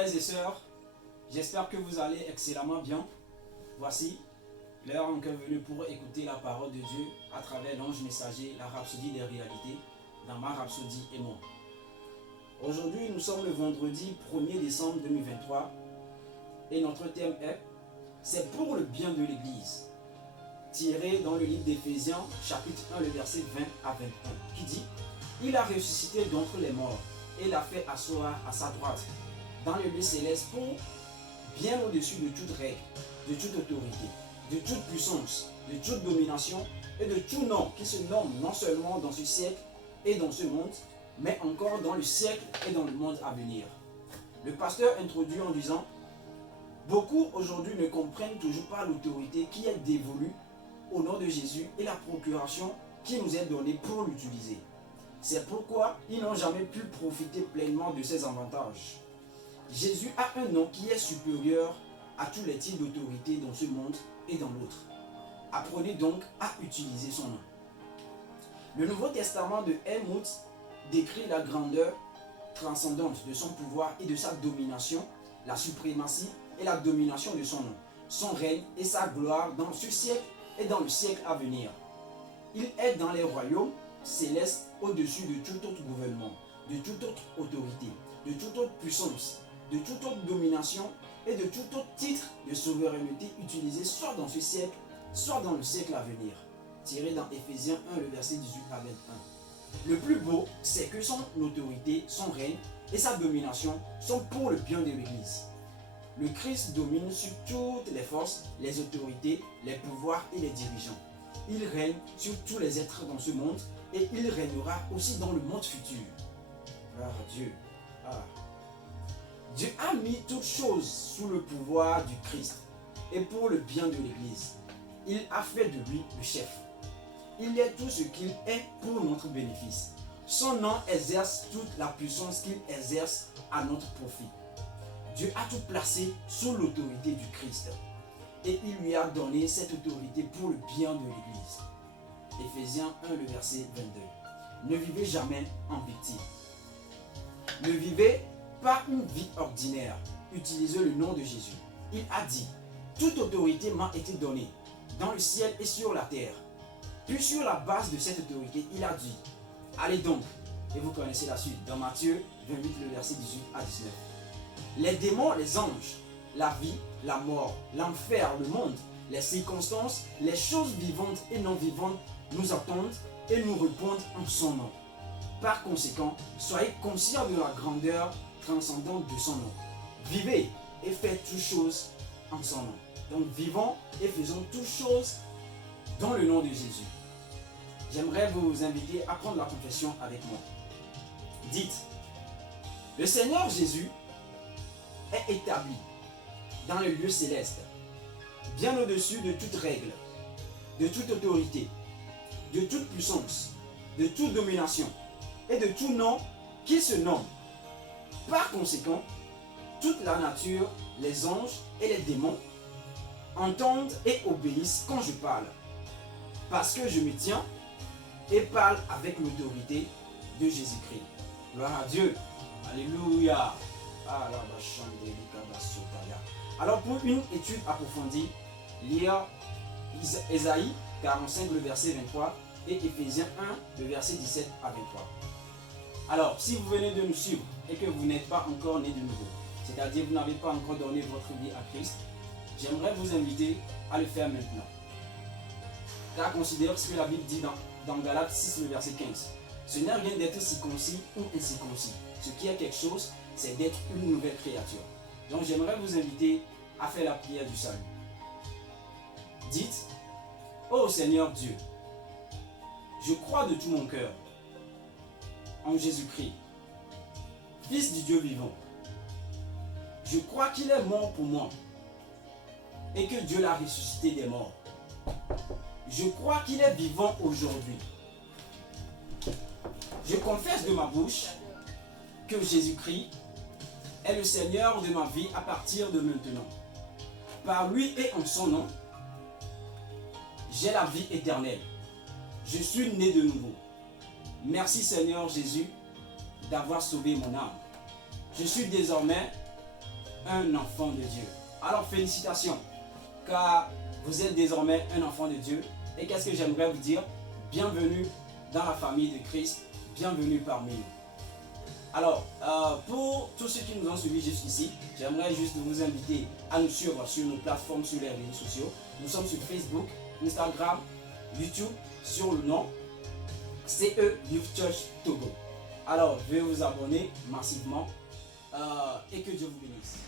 frères et sœurs, j'espère que vous allez excellemment bien. Voici l'heure encore venue pour écouter la parole de Dieu à travers l'ange messager, la rhapsodie des réalités, dans ma rhapsodie et moi. Aujourd'hui, nous sommes le vendredi 1er décembre 2023 et notre thème est « C'est pour le bien de l'Église » tiré dans le livre d'Éphésiens, chapitre 1, le verset 20 à 21, qui dit « Il a ressuscité d'entre les morts et l'a fait asseoir à sa droite dans le lieu céleste pour bien au-dessus de toute règle, de toute autorité, de toute puissance, de toute domination et de tout nom qui se nomme non seulement dans ce siècle et dans ce monde, mais encore dans le siècle et dans le monde à venir. » Le pasteur introduit en disant « Beaucoup aujourd'hui ne comprennent toujours pas l'autorité qui est dévolue au nom de Jésus et la procuration qui nous est donnée pour l'utiliser. C'est pourquoi ils n'ont jamais pu profiter pleinement de ses avantages. Jésus a un nom qui est supérieur à tous les types d'autorité dans ce monde et dans l'autre. Apprenez donc à utiliser son nom. Le Nouveau Testament de Helmut décrit la grandeur transcendante de son pouvoir et de sa domination, la suprématie et la domination de son nom, son règne et sa gloire dans ce siècle et dans le siècle à venir. Il est dans les royaumes célestes au-dessus de tout autre gouvernement, de toute autre autorité, de toute autre puissance, de toute autre domination et de tout autre titre de souveraineté utilisé soit dans ce siècle, soit dans le siècle à venir. Tiré dans Éphésiens 1, le verset 18 à 21. Le plus beau, c'est que son autorité, son règne et sa domination sont pour le bien de l'Église. Le Christ domine sur toutes les forces, les autorités, les pouvoirs et les dirigeants. Il règne sur tous les êtres dans ce monde et il régnera aussi dans le monde futur. Gloire à Dieu. Dieu a mis toutes choses sous le pouvoir du Christ et pour le bien de l'Église. Il a fait de lui le chef. Il est tout ce qu'il est pour notre bénéfice. Son nom exerce toute la puissance qu'il exerce à notre profit. Dieu a tout placé sous l'autorité du Christ et il lui a donné cette autorité pour le bien de l'Église. Éphésiens 1, le verset 22. Ne vivez jamais en victime. Ne vivez pas une vie ordinaire. Utilisez le nom de Jésus. Il a dit, toute autorité m'a été donnée dans le ciel et sur la terre. Puis sur la base de cette autorité, il a dit, allez donc, et vous connaissez la suite, dans Matthieu 28, le verset 18 à 19. Les démons, les anges, la vie, la mort, l'enfer, le monde, les circonstances, les choses vivantes et non vivantes nous attendent et nous répondent en son nom. Par conséquent, soyez conscients de la grandeur transcendante de son nom. Vivez et faites toutes choses en son nom. Donc vivons et faisons toutes choses dans le nom de Jésus. J'aimerais vous inviter à prendre la confession avec moi. Dites, le Seigneur Jésus est établi dans le lieu céleste, bien au-dessus de toute règle, de toute autorité, de toute puissance, de toute domination et de tout nom qui se nomme. Par conséquent, toute la nature, les anges et les démons entendent et obéissent quand je parle, parce que je me tiens et parle avec l'autorité de Jésus-Christ. Gloire à Dieu. Alléluia. Alors pour une étude approfondie, lire Ésaïe 45, le verset 23 et Éphésiens 1, le verset 17 à 23. Alors, si vous venez de nous suivre et que vous n'êtes pas encore né de nouveau, c'est-à-dire vous n'avez pas encore donné votre vie à Christ, j'aimerais vous inviter à le faire maintenant. Car considérez ce que la Bible dit dans Galates 6, le verset 15. Ce n'est rien d'être circoncis ou incirconcis. Ce qui est quelque chose, c'est d'être une nouvelle créature. Donc j'aimerais vous inviter à faire la prière du salut. Dites, ô Seigneur Dieu, je crois de tout mon cœur en Jésus-Christ, Fils du Dieu vivant. Je crois qu'il est mort pour moi et que Dieu l'a ressuscité des morts. Je crois qu'il est vivant aujourd'hui. Je confesse de ma bouche que Jésus-Christ est le Seigneur de ma vie à partir de maintenant. Par lui et en son nom, j'ai la vie éternelle. Je suis né de nouveau. Merci Seigneur Jésus d'avoir sauvé mon âme. Je suis désormais un enfant de Dieu. Alors félicitations, car vous êtes désormais un enfant de Dieu. Et qu'est-ce que j'aimerais vous dire? Bienvenue dans la famille de Christ, bienvenue parmi nous. Alors, pour tous ceux qui nous ont suivis jusqu'ici, j'aimerais juste vous inviter à nous suivre sur nos plateformes, sur les réseaux sociaux. Nous sommes sur Facebook, Instagram, YouTube, sur le nom CE Youth Church Togo. Alors, veuillez vous abonner massivement et que Dieu vous bénisse.